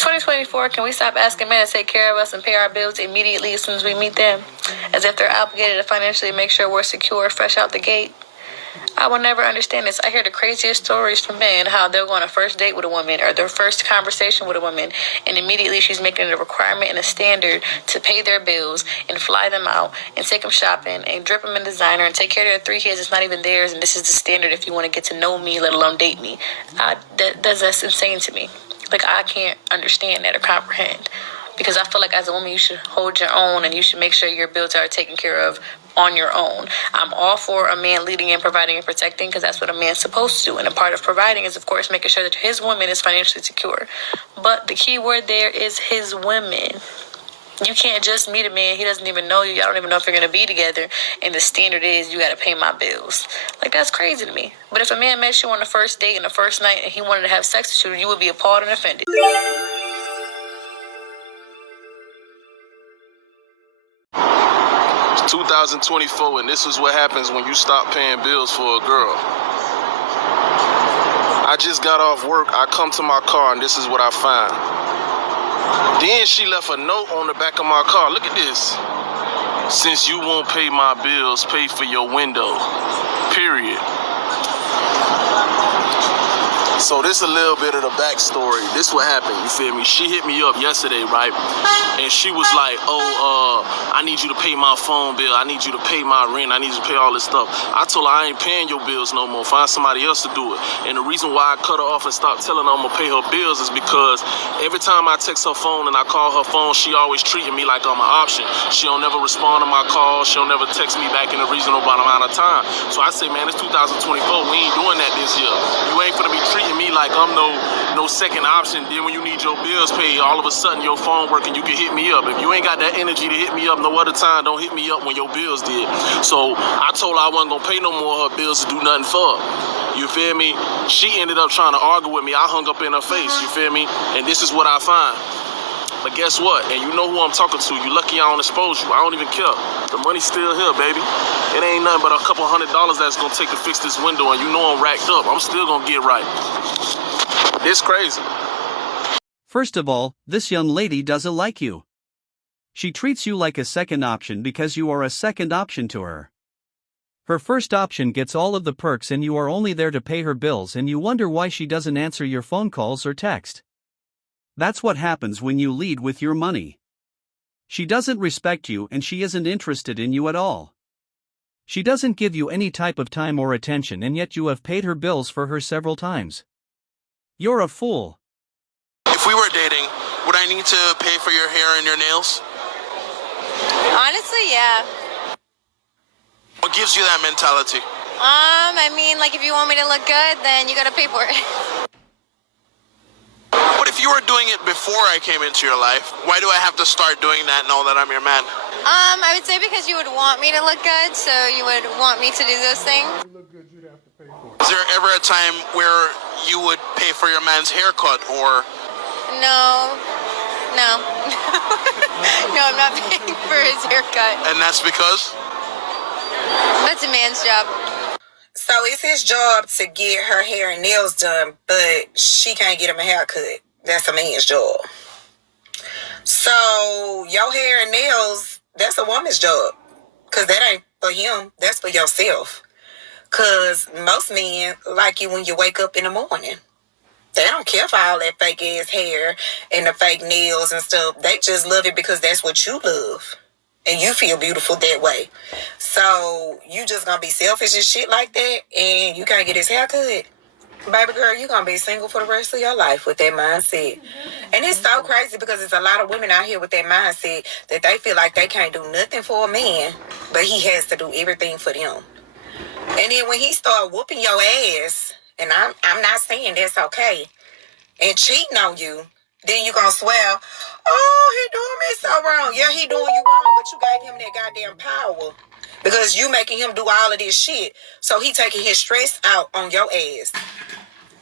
2024, can we stop asking men to take care of us and pay our bills immediately as soon as we meet them, as if they're obligated to financially make sure we're secure fresh out the gate? I will never understand this. I hear the craziest stories from men, how they'll go on a first date with a woman or their first conversation with a woman, and immediately she's making it a requirement and a standard to pay their bills and fly them out and take them shopping and drip them in designer and take care of their 3 kids. It's not even theirs, and this is the standard if you want to get to know me, let alone date me. That's insane to me. Like, I can't understand that or comprehend. Because I feel like as a woman, you should hold your own and you should make sure your bills are taken care of on your own. I'm all for a man leading and providing and protecting because that's what a man's supposed to do. And a part of providing is, of course, making sure that his woman is financially secure. But the key word there is his women. You can't just meet a man. He doesn't even know you. Y'all don't even know if you're going to be together. And the standard is you got to pay my bills. Like, that's crazy to me. But if a man met you on the first date and the first night and he wanted to have sex with you, you would be appalled and offended. 2024, and this is what happens when you stop paying bills for a girl. I just got off work, I come to my car, and this is what I find. Then she left a note on the back of my car. Look at this. Since you won't pay my bills, pay for your window. Period. So this a little bit of the backstory. This what happened, you feel me? She hit me up yesterday, right? And she was like, I need you to pay my phone bill. I need you to pay my rent. I need you to pay all this stuff. I told her I ain't paying your bills no more. Find somebody else to do it. And the reason why I cut her off and stopped telling her I'm gonna pay her bills is because every time I text her phone and I call her phone, she always treating me like I'm an option. She don't never respond to my calls. She don't never text me back in a reasonable amount of time. So I say, man, it's 2024. We ain't doing that this year. You ain't gonna be treating me like I'm no second option. Then when you need your bills paid, all of a sudden your phone working, you can hit me up. If you ain't got that energy to hit me up no other time, don't hit me up when your bills did. So I told her I wasn't gonna pay no more of her bills to do nothing for her. You feel me? She ended up trying to argue with me. I hung up in her face, you feel me? And this is what I find. But guess what? And you know who I'm talking to. You lucky I don't expose you. I don't even care. The money's still here, baby. It ain't nothing but a couple $100 that's gonna take to fix this window, and you know I'm racked up. I'm still gonna get right. It's crazy. First of all, this young lady doesn't like you. She treats you like a second option because you are a second option to her. Her first option gets all of the perks and you are only there to pay her bills, and you wonder why she doesn't answer your phone calls or text. That's what happens when you lead with your money. She doesn't respect you and she isn't interested in you at all. She doesn't give you any type of time or attention, and yet you have paid her bills for her several times. You're a fool. If we were dating, would I need to pay for your hair and your nails? Honestly, yeah. What gives you that mentality? I mean, like, if you want me to look good, then you gotta pay for it. But if you were doing it before I came into your life, why do I have to start doing that now that I'm your man? I would say because you would want me to look good, so you would want me to do those things. Is there ever a time where you would pay for your man's haircut, or? No. No, I'm not paying for his haircut. And that's because? That's a man's job. So it's his job to get her hair and nails done, but she can't get him a haircut. That's a man's job. So your hair and nails, that's a woman's job. Because that ain't for him. That's for yourself. Because most men like you when you wake up in the morning. They don't care for all that fake ass hair and the fake nails and stuff. They just love it because that's what you love. And you feel beautiful that way. So you just gonna be selfish and shit like that, and you can't get his haircut. Baby girl, you gonna be single for the rest of your life with that mindset. And it's so crazy because there's a lot of women out here with that mindset that they feel like they can't do nothing for a man, but he has to do everything for them. And then when he start whooping your ass, and I'm not saying that's okay, and cheating on you, then you gonna swear, oh, he doing me so wrong. Yeah, he doing you wrong, but you gave him that goddamn power. Because you making him do all of this shit. So he taking his stress out on your ass.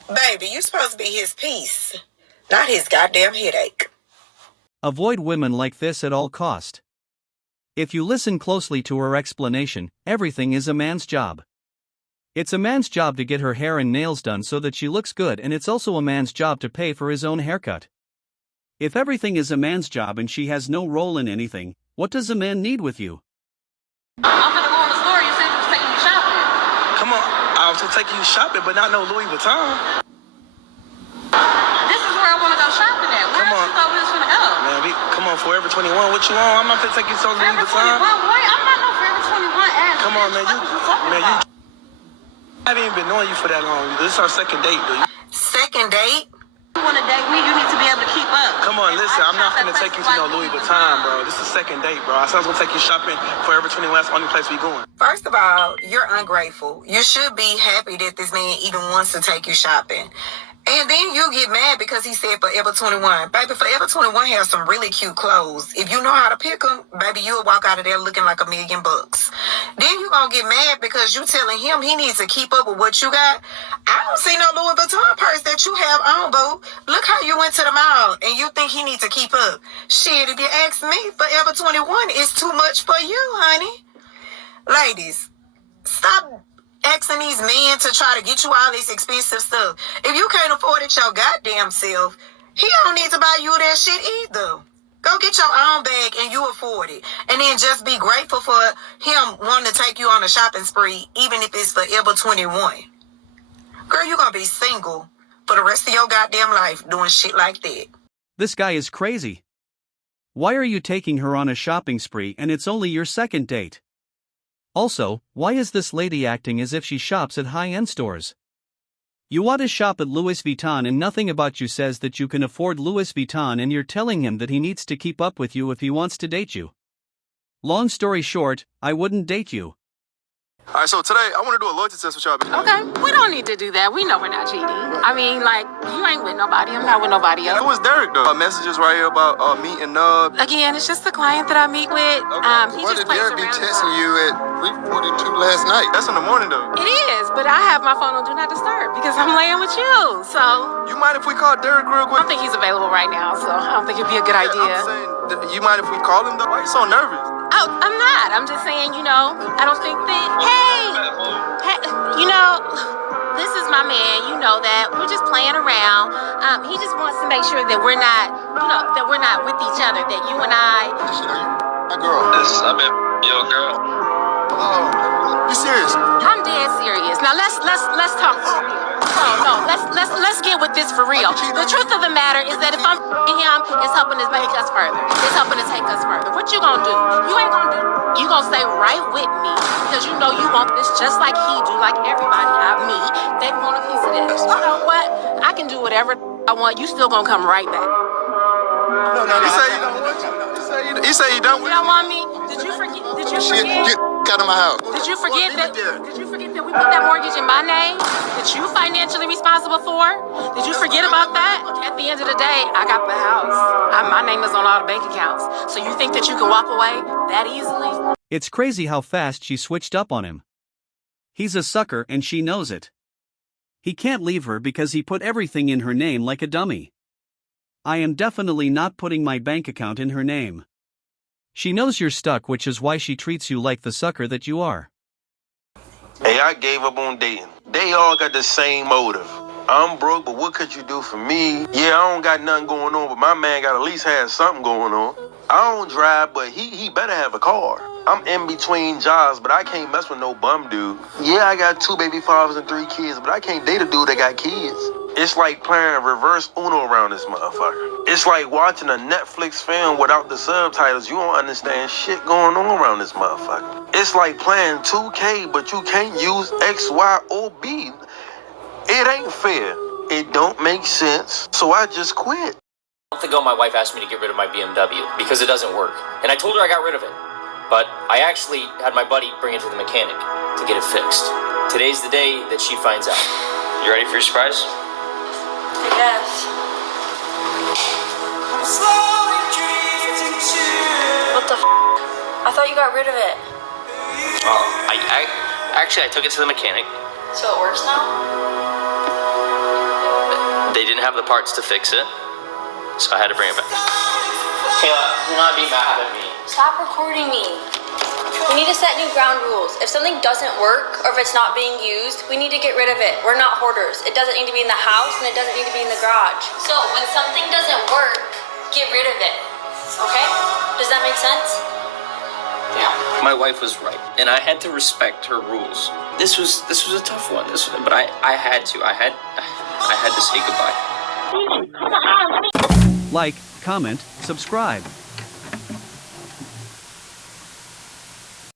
Baby, you supposed to be his peace, not his goddamn headache. Avoid women like this at all cost. If you listen closely to her explanation, everything is a man's job. It's a man's job to get her hair and nails done so that she looks good, and it's also a man's job to pay for his own haircut. If everything is a man's job and she has no role in anything, what does a man need with you? I'm gonna go in the store. You said you was taking me shopping. Come on, I was taking you shopping, but not no Louis Vuitton. This is where I want to go shopping at. Where Come else on. you thought we was gonna go? Man, come on, Forever 21. What you want? I'm not gonna take you to Louis Forever 21, Vuitton. boy. I'm not no Forever 21 ass. Come on, man. What you talking about? I haven't even been knowing you for that long. This is our second date, dude. Second date? You want to date me? You need to be able to keep up. Come on, And listen. I I'm not shop gonna at take you to places no like Louis Vuitton, bro. This is second date, bro. I said I was gonna take you shopping. Forever 21. That's the only place we going. First of all, you're ungrateful. You should be happy that this man even wants to take you shopping. And then you get mad because he said Forever 21. Baby, Forever 21 has some really cute clothes. If you know how to pick them, baby, you'll walk out of there looking like $1,000,000. Then you gonna get mad because you telling him he needs to keep up with what you got. I don't see no Louis Vuitton purse that you have on, boo. Look how you went to the mall and you think he needs to keep up. Shit, if you ask me, Forever 21 is too much for you, honey. Ladies, stop asking these men to try to get you all this expensive stuff. If you can't afford it your goddamn self, he don't need to buy you that shit either. Go get your own bag and you afford it. And then just be grateful for him wanting to take you on a shopping spree, even if it's Forever 21. Girl, you're going to be single for the rest of your goddamn life doing shit like that. This guy is crazy. Why are you taking her on a shopping spree and it's only your second date? Also, why is this lady acting as if she shops at high-end stores? You want to shop at Louis Vuitton and nothing about you says that you can afford Louis Vuitton, and you're telling him that he needs to keep up with you if he wants to date you. Long story short, I wouldn't date you. All right, so today I want to do a loyalty test with y'all. Okay, we don't need to do that. We know we're not cheating. I mean, like, you ain't with nobody. I'm not with nobody else. Who was Derek though? Messages right here about meeting Again, it's just the client that I meet with. He Why just did plays Derek be around. texting you at 3:42 last night? That's in the morning though. It is, but I have my phone on Do Not Disturb because I'm laying with you. So You mind if we call Derek real I quick? don't think he's available right now. So I don't think it'd be a good Yeah, idea. I'm saying, you mind if we call him though? Why you so nervous? Oh, I'm not. I'm just saying, I don't think that. Hey, this is my man. You know that we're just playing around. He just wants to make sure that we're not, that we're not with each other. That you and I. Shit, are you my girl? I've been your girl. Oh, you serious? I'm dead serious. Now let's talk for real. No, let's get with this for real. The truth of the matter is that if I'm him, it's helping to make us further. It's helping to take us further. What you gonna do? You ain't gonna do. You gonna stay right with me because you know you want this just like he do, like everybody I meet. They want a piece of this. You know what? I can do whatever I want. You still gonna come right back. No. He say you don't want you. He say you don't You want don't want me? Did you forget? Shit, get out of my house. Did you forget that? Did you forget that we put that mortgage in my name that you financially responsible for? Did you forget about that? At the end of the day, I got the house. My name is on all the bank accounts. So you think that you can walk away that easily? It's crazy how fast she switched up on him. He's a sucker and she knows it. He can't leave her because he put everything in her name like a dummy. I am definitely not putting my bank account in her name. She knows you're stuck, which is why she treats you like the sucker that you are. Hey, I gave up on dating. They all got the same motive. I'm broke, but what could you do for me? Yeah, I don't got nothing going on, but my man got at least have something going on. I don't drive, but he better have a car. I'm in between jobs, but I can't mess with no bum dude. Yeah, I got 2 baby fathers and 3 kids, but I can't date a dude that got kids. It's like playing reverse Uno around this motherfucker. It's like watching a Netflix film without the subtitles. You don't understand shit going on around this motherfucker. It's like playing 2K, but you can't use X, Y, or B. It ain't fair. It don't make sense. So I just quit. A month ago, my wife asked me to get rid of my BMW because it doesn't work. And I told her I got rid of it. But I actually had my buddy bring it to the mechanic to get it fixed. Today's the day that she finds out. You ready for your surprise? Yes. What the f? I thought you got rid of it. I took it to the mechanic. So it works now? They didn't have the parts to fix it, so I had to bring it back. Kayla, do not be mad at me. Stop recording me. We need to set new ground rules. If something doesn't work or if it's not being used, we need to get rid of it. We're not hoarders. It doesn't need to be in the house and it doesn't need to be in the garage. So when something doesn't work, of it. Okay? Does that make sense? Yeah, my wife was right, and I had to respect her rules. This was a tough one. But I had to. I had to say goodbye. Like, comment, subscribe.